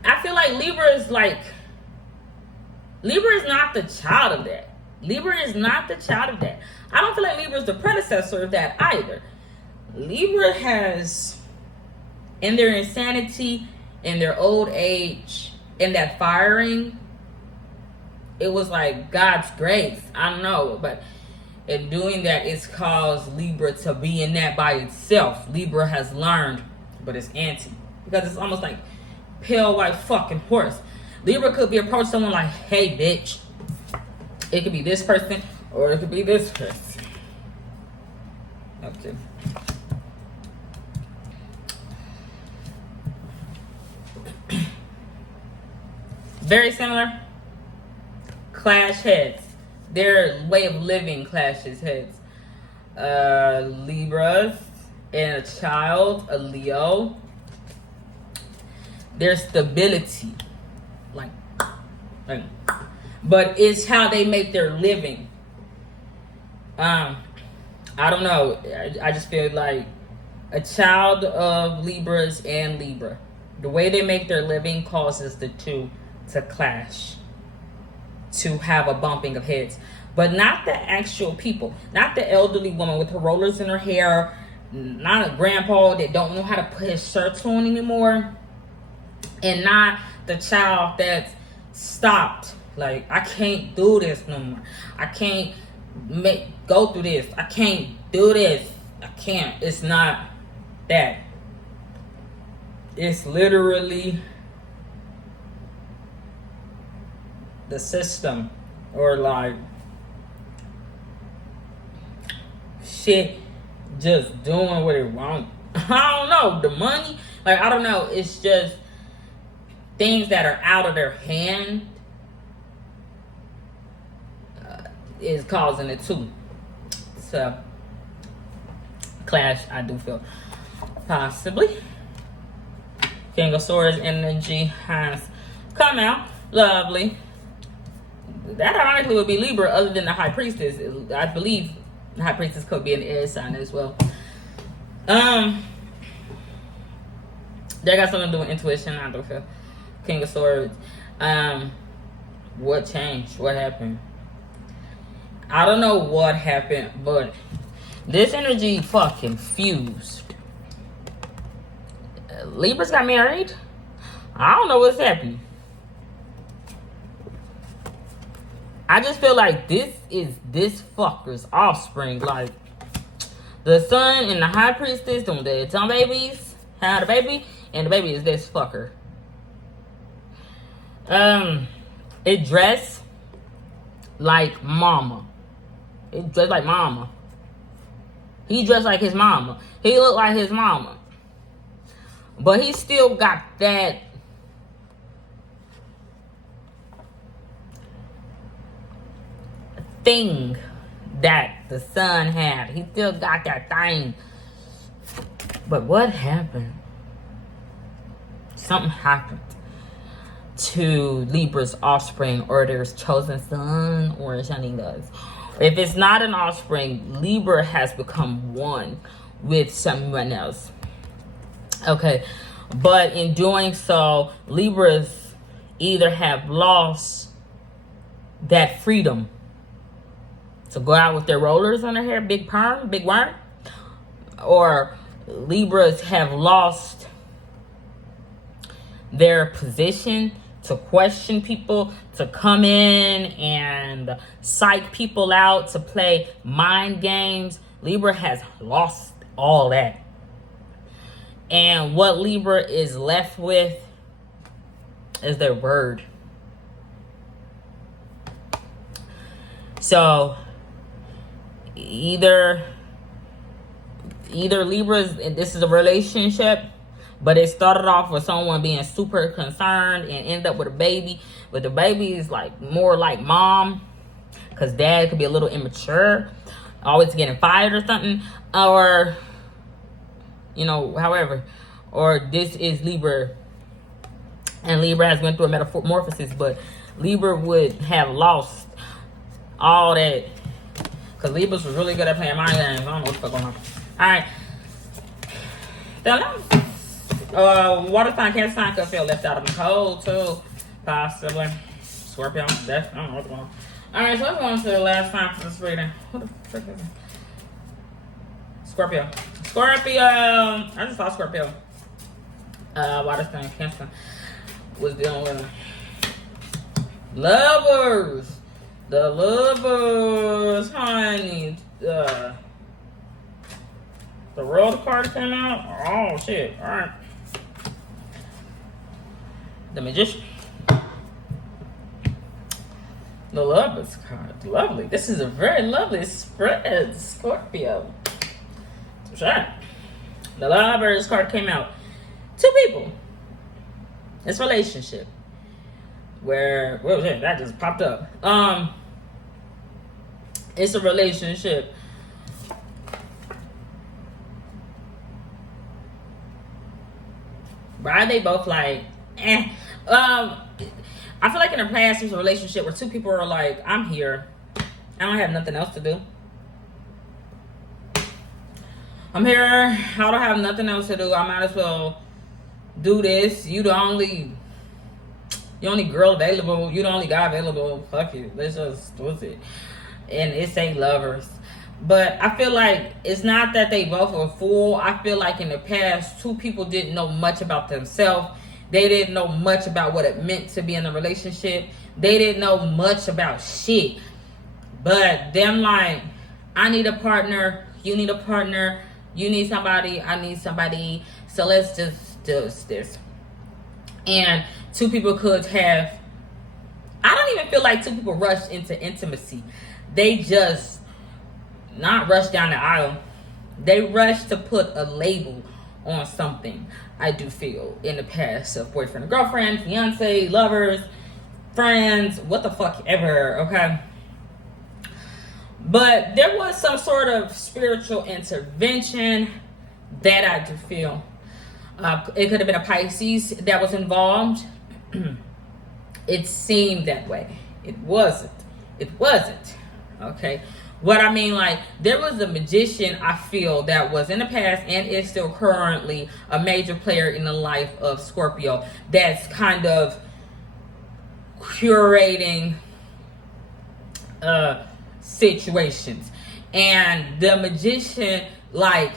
I feel like Libra is not the child of that. Libra is not the child of that. I don't feel like Libra is the predecessor of that either. Libra has, in their insanity, in their old age, in that firing, it was like God's grace. I don't know, but in doing that, it's caused Libra to be in that by itself. Libra has learned, but it's anti, because it's almost like pale white fucking horse. Libra could be approached someone like, hey bitch. It could be this person or it could be this person. Okay. Very similar. Clash heads. Their way of living clashes heads. Libras and a child, a Leo. Their stability. Like, but it's how they make their living. Um, I don't know. I just feel like a child of Libras and Libra, the way they make their living causes the two to clash, to have a bumping of heads. But not the actual people, not the elderly woman with her rollers in her hair, not a grandpa that don't know how to put his shirts on anymore, and not the child that's stopped. Like, I can't do this no more. I can't go through this. I can't do this. I can't. It's not that. It's literally the system, or like shit just doing what it wants. I don't know. The money, like, I don't know. It's just things that are out of their hand is causing it too. So, clash, I do feel possibly. King of Swords energy has come out. Lovely. That ironically would be Libra, other than the High Priestess. I believe the High Priestess could be an air sign as well. That got something to do with intuition. I don't feel. King of Swords. What changed? What happened? I don't know what happened, but this energy fucking fused. Libras got married. I don't know what's happening. I just feel like this is this fucker's offspring. Like, the sun and the High Priestess, the some babies had a baby, and the baby is this fucker. It dressed like mama. It dressed like mama. He dressed like his mama. He looked like his mama. But he still got that thing that the son had. He still got that thing. But what happened? Something happened to Libra's offspring, or their chosen son, or something does. If it's not an offspring, Libra has become one with someone else. Okay, but in doing so, Libras either have lost that freedom to go out with their rollers on their hair, big perm, big worm, or Libras have lost their position to question people, to come in and psych people out, to play mind games. Libra has lost all that. And what Libra is left with is their word. So either Libras, and this is a relationship, but it started off with someone being super concerned and end up with a baby. But the baby is like more like mom, because dad could be a little immature, always getting fired or something, or however, or this is Libra, and Libra has went through a metamorphosis, but Libra would have lost all that, because Libras was really good at playing mind games. I don't know what the fuck going on. All right. Water sign, Cancer sign could feel left out of the cold too, possibly. Scorpio, death. I don't know what's going on. All right, so let's go on to the last sign for this reading. What the frick is it? Scorpio. I just saw Scorpio. Water sign, Cancer was dealing with lovers. The lovers, honey. The world card came out. Oh shit! All right. The Magician. The Lovers card. Lovely. This is a very lovely spread, Scorpio. Sure. The Lovers card came out. Two people. It's relationship. What was it? That just popped up. It's a relationship. Why are they both like, eh? I feel like in the past there's a relationship where two people are like, I'm here. I don't have nothing else to do. I'm here. I don't have nothing else to do. I might as well do this. You the only girl available. You the only guy available. Fuck it. Let's just, what's it? And it's a lovers. But I feel like it's not that they both were full. I feel like in the past, two people didn't know much about themselves. They didn't know much about what it meant to be in a relationship. They didn't know much about shit. But them like, I need a partner. You need a partner. You need somebody. I need somebody. So let's just do this. And two people could have, I don't even feel like two people rushed into intimacy. They just not rushed down the aisle. They rushed to put a label on something. I do feel in the past of boyfriend and girlfriend, fiance, lovers, friends, what the fuck ever, okay? But there was some sort of spiritual intervention that I do feel. It could have been a Pisces that was involved. It seemed that way. It wasn't. Okay. What I mean, like, there was a magician, I feel, that was in the past and is still currently a major player in the life of Scorpio that's kind of curating situations. And the magician, like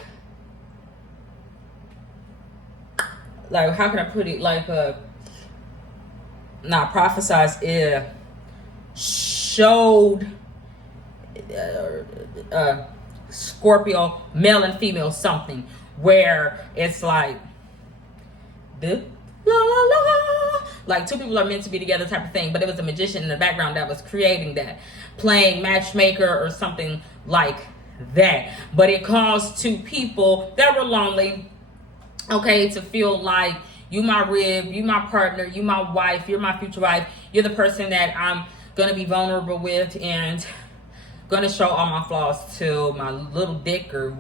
how can I put it? Prophesized, showed Scorpio, male and female, something where it's like the la la la, like two people are meant to be together type of thing. But it was a magician in the background that was creating that, playing matchmaker or something like that. But it caused two people that were lonely, okay, to feel like you my rib, you my partner, you my wife, you're my future wife, you're the person that I'm gonna be vulnerable with and gonna show all my flaws to, my little dick or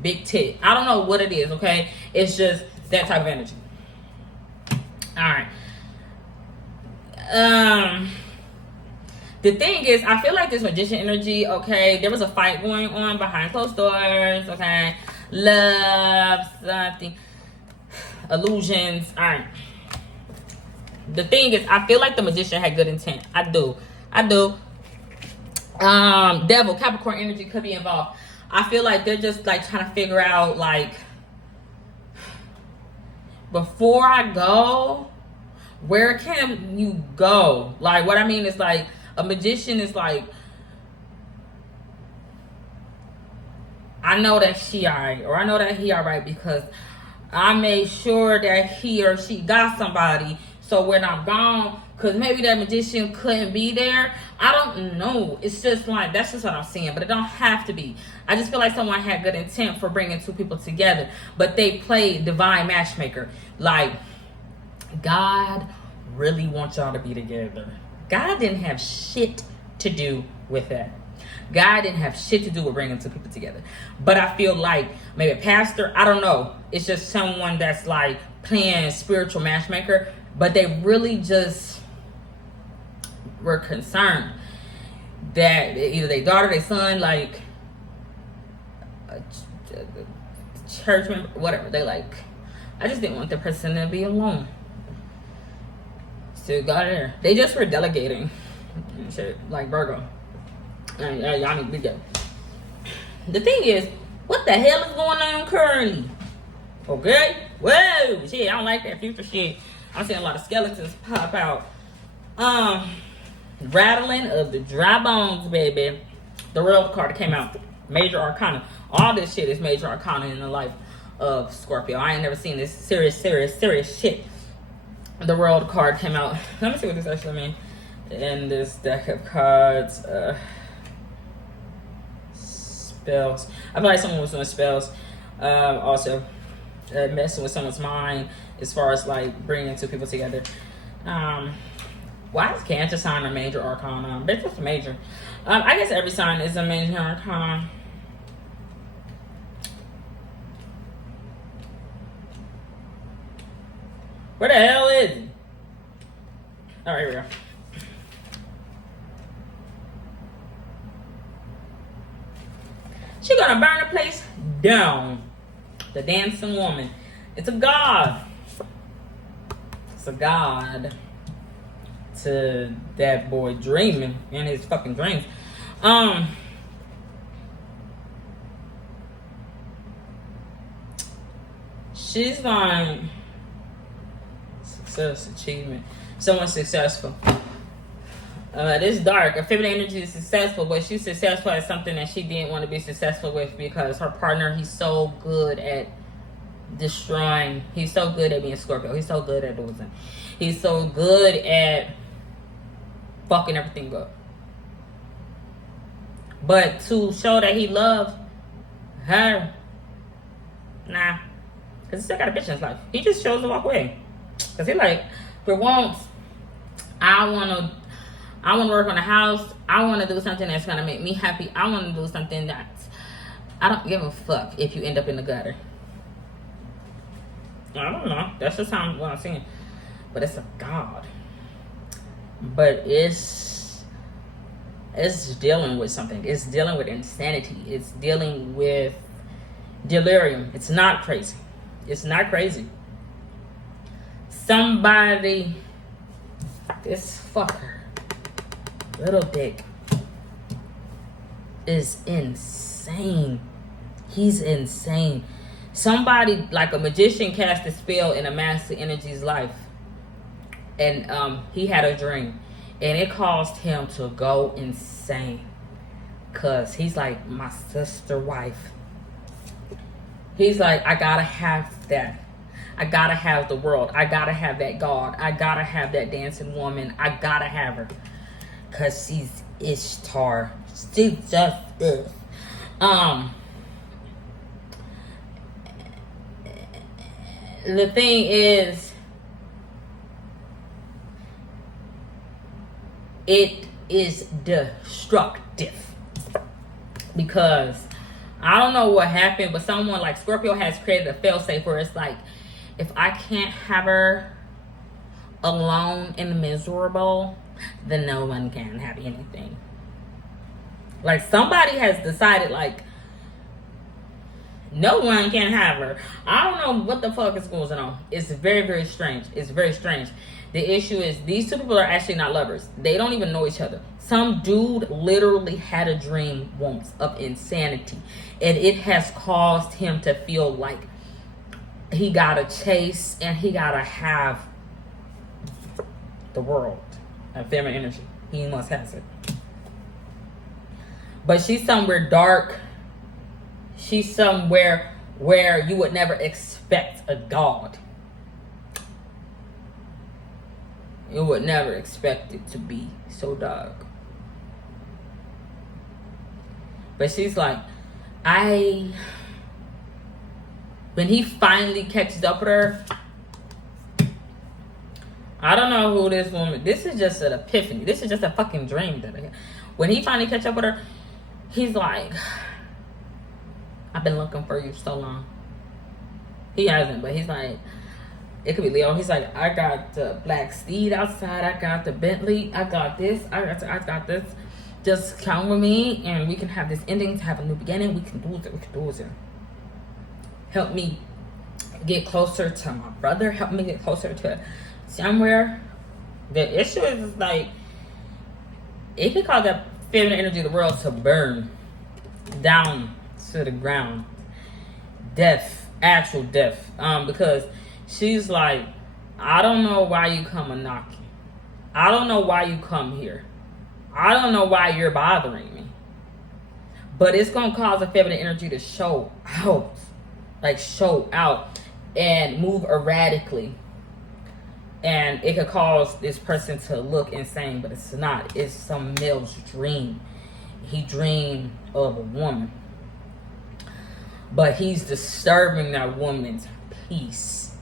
big tit. I don't know what it is, okay? It's just that type of energy. All right. The thing is, I feel like this magician energy, okay, there was a fight going on behind closed doors, okay? Love, something, illusions. All right. The thing is, I feel like the magician had good intent. I do. Devil, Capricorn energy could be involved. I feel like they're just like trying to figure out, like, before I go, where can you go? Like, what I mean is, like, a magician is like, I know that she alright, or I know that he alright because I made sure that he or she got somebody. So when I'm gone, because maybe that magician couldn't be there. I don't know. It's just like, that's just what I'm seeing. But it don't have to be. I just feel like someone had good intent for bringing two people together. But they played divine matchmaker. Like, God really wants y'all to be together. God didn't have shit to do with that. God didn't have shit to do with bringing two people together. But I feel like maybe a pastor, I don't know. It's just someone that's like playing spiritual matchmaker. But they really just were concerned that either their daughter, their son, like a church member, whatever. They like, I just didn't want the person to be alone. So got there. They just were delegating shit, like Virgo. And y'all need to be together. The thing is, what the hell is going on currently? Okay? Whoa, shit, I don't like that future shit. I'm seeing a lot of skeletons pop out. Rattling of the dry bones, baby. The World card came out. Major Arcana. All this shit is Major Arcana in the life of Scorpio. I ain't never seen this serious shit. The World card came out. Let me see what this actually means. In this deck of cards. Spells. I feel like someone was doing spells. Also, messing with someone's mind as far as like bringing two people together. Why is Cancer sign a Major Arcana? But it's just a major. I guess every sign is a Major Arcana. Where the hell is it? All right, here we go. She gonna burn the place down. The dancing woman. It's a god. It's a god to that boy dreaming in his fucking dreams. She's like success, achievement. Someone successful. This dark. A feminine energy is successful, but she's successful at something that she didn't want to be successful with because her partner, he's so good at destroying. He's so good at being Scorpio. He's so good at losing. He's so good at fucking everything up. But to show that he loves her, nah. Because he still got a bitch in his life. He just chose to walk away. Because he like, for once, I want to work on the house. I want to do something that's going to make me happy. I want to do something that's, I don't give a fuck if you end up in the gutter. I don't know. That's just what I'm saying. But it's a god. But it's dealing with something. It's dealing with insanity. It's dealing with delirium. It's not crazy. It's not crazy. Somebody, this fucker, little dick, is insane. He's insane. Somebody, like a magician, cast a spell in a master energy's life. And he had a dream. And it caused him to go insane. Because he's like, my sister wife. He's like, I gotta have that. I gotta have the world. I gotta have that God. I gotta have that dancing woman. I gotta have her. Because she's Ishtar. She just is. The thing is, it is destructive. Because I don't know what happened, but someone like Scorpio has created a failsafe where it's like, if I can't have her alone and miserable, then no one can have anything. Like, somebody has decided, like, no one can have her. I don't know what the fuck is going on. It's very, very strange. It's very strange. The issue is, these two people are actually not lovers. They don't even know each other. Some dude literally had a dream once of insanity. And it has caused him to feel like he gotta chase and he gotta have the world. A feminine energy. He must have it. But she's somewhere dark. She's somewhere where you would never expect a god. You would never expect it to be so dark. But she's like, when he finally catches up with her, I don't know who this woman, this is just an epiphany. This is just a fucking dream that I had. When he finally catches up with her, he's like, I've been looking for you so long. He hasn't, but he's like, it could be Leo. He's like, I got the black steed outside. I got the Bentley. I got this. I got this. Just come with me and we can have this ending to have a new beginning. We can do it. We can do it. Help me get closer to my brother. Help me get closer to somewhere. The issue is like, it can cause that feminine energy of the world to burn down to the ground. Death. Actual death. Because she's like, I don't know why you come a knocking. I don't know why you come here. I don't know why you're bothering me. But it's going to cause a feminine energy to show out. Like, show out. And move erratically. And it could cause this person to look insane. But it's not. It's some male's dream. He dreamed of a woman. But he's disturbing that woman's peace.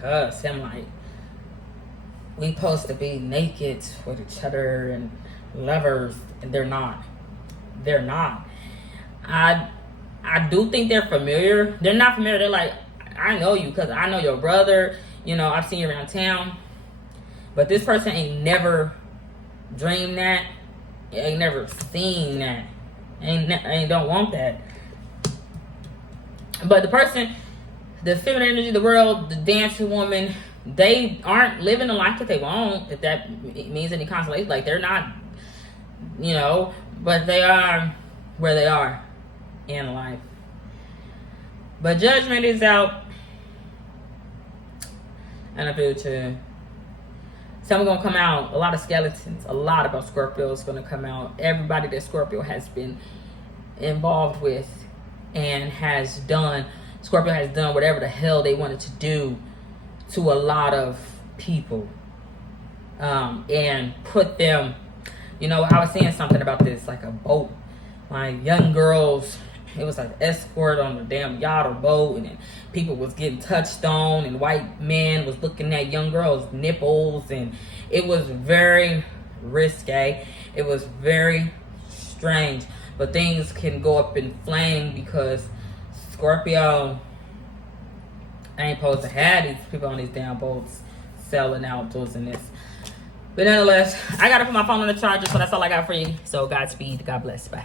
Cause I'm like, we supposed to be naked with each other and lovers, and they're not. They're not. I do think they're familiar. They're not familiar. They're like, I know you because I know your brother. You know, I've seen you around town. But this person ain't never dreamed that. Ain't never seen that. Ain't don't want that. But the person, the feminine energy of the world, the dancing woman, they aren't living the life that they want, if that means any consolation. Like, they're not, you know, but they are where they are in life. But judgment is out in the future. Some are going to come out. A lot of skeletons. A lot about Scorpio is going to come out. Everybody that Scorpio has been involved with and has done. Scorpio has done whatever the hell they wanted to do to a lot of people. And put them, you know, I was saying something about this, like a boat. Like young girls, it was like escort on a damn yacht or boat, and then people was getting touched on, and white men was looking at young girls' nipples, and it was very risque. It was very strange. But things can go up in flame because Scorpio ain't supposed to have these people on these damn boats selling out those and this. But nonetheless, I gotta put my phone on the charger, so that's all I got for you. So Godspeed, God bless, bye.